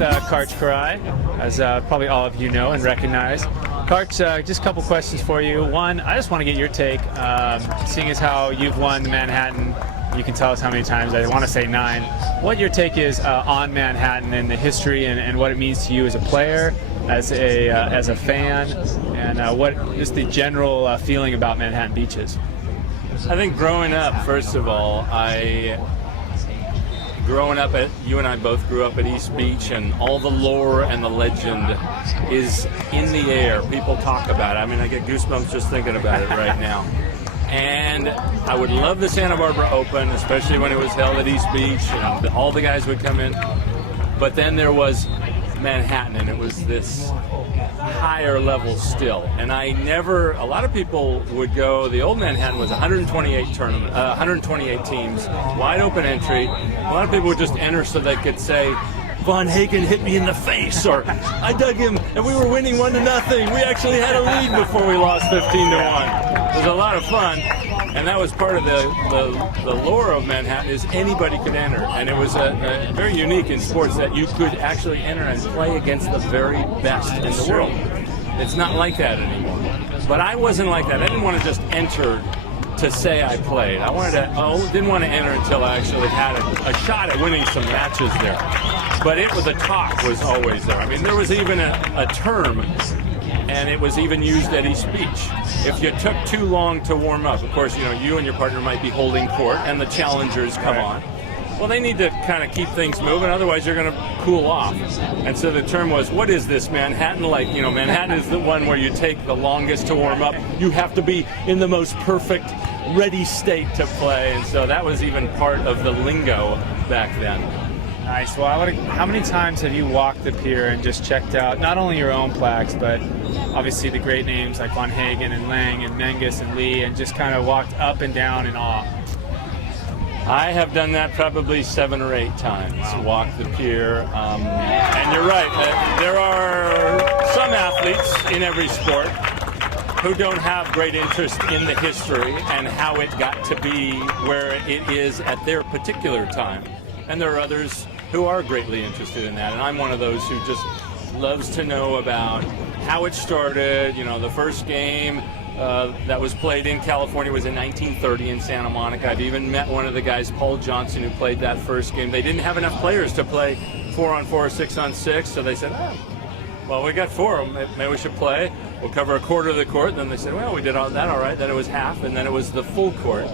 Karcj Kiraly, as probably all of you know and recognize. Karch, just a couple questions for you. One, I just want to get your take, seeing as how you've won Manhattan. You can tell us how many times. I want to say 9. What your take is on Manhattan and the history and what it means to you as a player, as a fan, and what just the general feeling about Manhattan Beach is. I think growing up, first of all, you and I both grew up at East Beach, and all the lore and the legend is in the air. People talk about it. I mean, I get goosebumps just thinking about it right now. And I would love the Santa Barbara Open, especially when it was held at East Beach, and all the guys would come in. But then there was Manhattan, and it was this higher level still. And a lot of people would go, the old Manhattan was 128 teams, wide open entry. A lot of people would just enter so they could say, Von Hagen hit me in the face, or I dug him and we were winning 1-0. We actually had a lead before we lost 15-1. It was a lot of fun, and that was part of the lore of Manhattan, is anybody could enter. And it was very unique in sports that you could actually enter and play against the very best in the world. It's not like that anymore. But I wasn't like that. I didn't want to just enter to say I played. Didn't want to enter until I actually had a shot at winning some matches there. But the talk was always there. I mean, there was even a term, and it was even used at East Beach. If you took too long to warm up, of course, you and your partner might be holding court, and the challengers come on. Well, they need to kind of keep things moving, otherwise you're going to cool off. And so the term was, what is this Manhattan like? Manhattan is the one where you take the longest to warm up. You have to be in the most perfect, ready state to play. And so that was even part of the lingo back then. Nice. Well, how many times have you walked the pier and just checked out not only your own plaques, but obviously the great names like Von Hagen and Lang and Menges and Lee, and just kind of walked up and down in awe? I have done that probably 7 or 8 times. Wow. Walked the pier. And you're right, there are some athletes in every sport who don't have great interest in the history and how it got to be where it is at their particular time. And there are others who are greatly interested in that. And I'm one of those who just loves to know about how it started. The first game that was played in California was in 1930 in Santa Monica. I've even met one of the guys, Paul Johnson, who played that first game. They didn't have enough players to play 4-on-4 or 6-on-6, so they said, well, we got 4, maybe we should play. We'll cover a quarter of the court. And then they said, well, we did all that all right. Then it was half, and then it was the full court.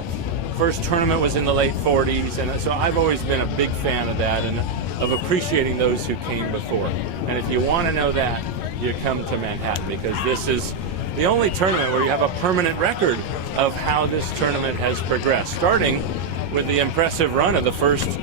First tournament was in the late 40s, and so I've always been a big fan of that and of appreciating those who came before. And if you want to know that, you come to Manhattan, because this is the only tournament where you have a permanent record of how this tournament has progressed, starting with the impressive run of the first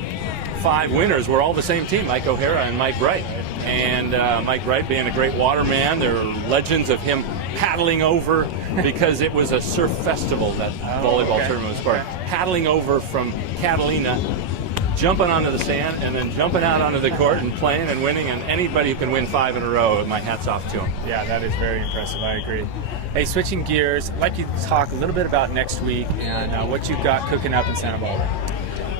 5 winners were all the same team, Mike O'Hara and Mike Wright. And Mike Wright being a great waterman, there are legends of him paddling over, because it was a surf festival, that volleyball tournament was part. Paddling over from Catalina, jumping onto the sand, and then jumping out onto the court and playing and winning. And anybody who can win 5 in a row, my hat's off to him. Yeah, that is very impressive. I agree. Hey, switching gears, I'd like you to talk a little bit about next week and what you've got cooking up in Santa Barbara.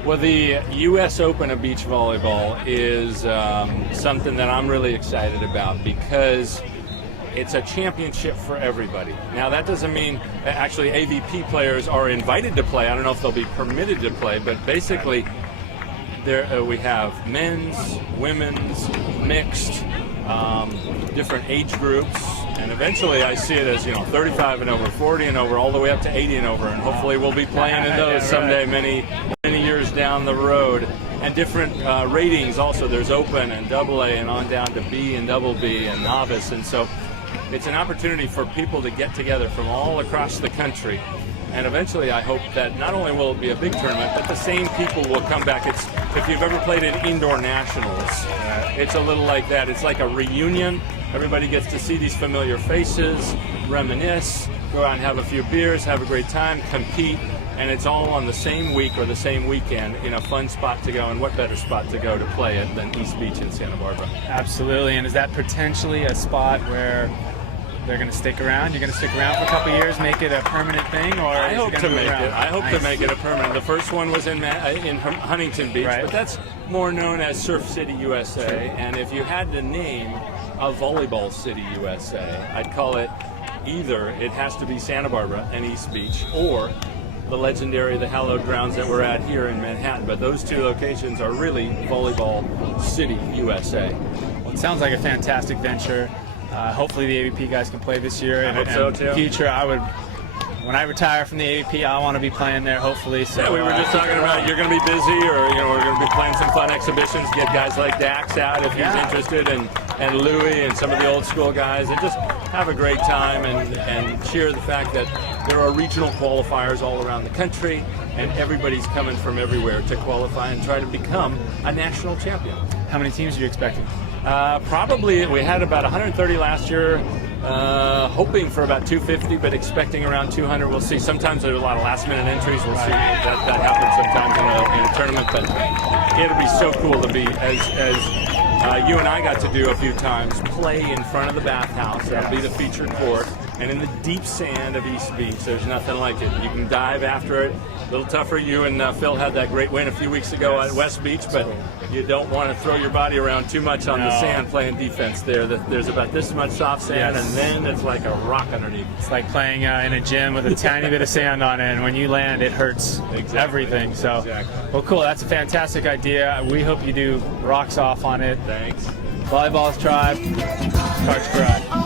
Well, the U.S. Open of beach volleyball is something that I'm really excited about, because it's a championship for everybody. Now, that doesn't mean actually AVP players are invited to play. I don't know if they'll be permitted to play, but basically we have men's, women's, mixed, different age groups, and eventually I see it as 35 and over, 40 and over, all the way up to 80 and over, and hopefully we'll be playing in those someday, many years down the road. And different ratings also. There's open and AA and on down to B and double B and novice, and so it's an opportunity for people to get together from all across the country. And eventually I hope that not only will it be a big tournament, but the same people will come back. If you've ever played at indoor nationals, it's a little like that. It's like a reunion. Everybody gets to see these familiar faces, reminisce, go out and have a few beers, have a great time, compete, and it's all on the same week or the same weekend in a fun spot to go. And what better spot to go to play it than East Beach in Santa Barbara? Absolutely. And is that potentially a spot where they're going to stick around? You're going to stick around for a couple of years, make it a permanent thing, or I hope to make it. I hope Nice. to make it a permanent. The first one was in Huntington Beach, Right. but that's more known as Surf City, USA. And if you had to name a volleyball city, USA, I'd call it either it has to be Santa Barbara and East Beach, or the legendary, the hallowed grounds that we're at here in Manhattan. But those two locations are really volleyball city, USA. Well, it sounds like a fantastic venture. Hopefully the AVP guys can play this year. I hope so, in too. the future, when I retire from the AVP, I want to be playing there, hopefully. So, Yeah, we were just talking about you're going to be busy, or we're going to be playing some fun exhibitions. Get guys like Dax out if he's interested, and Louie and some of the old school guys, and just have a great time and cheer the fact that there are regional qualifiers all around the country, and everybody's coming from everywhere to qualify and try to become a national champion. How many teams are you expecting? Probably we had about 130 last year. Hoping for about 250, but expecting around 200. We'll see. Sometimes there's a lot of last-minute entries. We'll see. That happens sometimes in a tournament, but it'll be so cool to be, as you and I got to do a few times, play in front of the bathhouse. That'll be the featured court, and in the deep sand of East Beach. There's nothing like it. You can dive after it. A little tougher. You and Phil had that great win a few weeks ago at West Beach, but you don't want to throw your body around too much on the sand playing defense there. There's about this much soft sand, and then it's like a rock underneath. It's like playing in a gym with a tiny bit of sand on it, and when you land, it hurts everything. So, well, cool. That's a fantastic idea. We hope you do rocks off on it. Thanks. VolleyballTribe, Karcj Kiraly.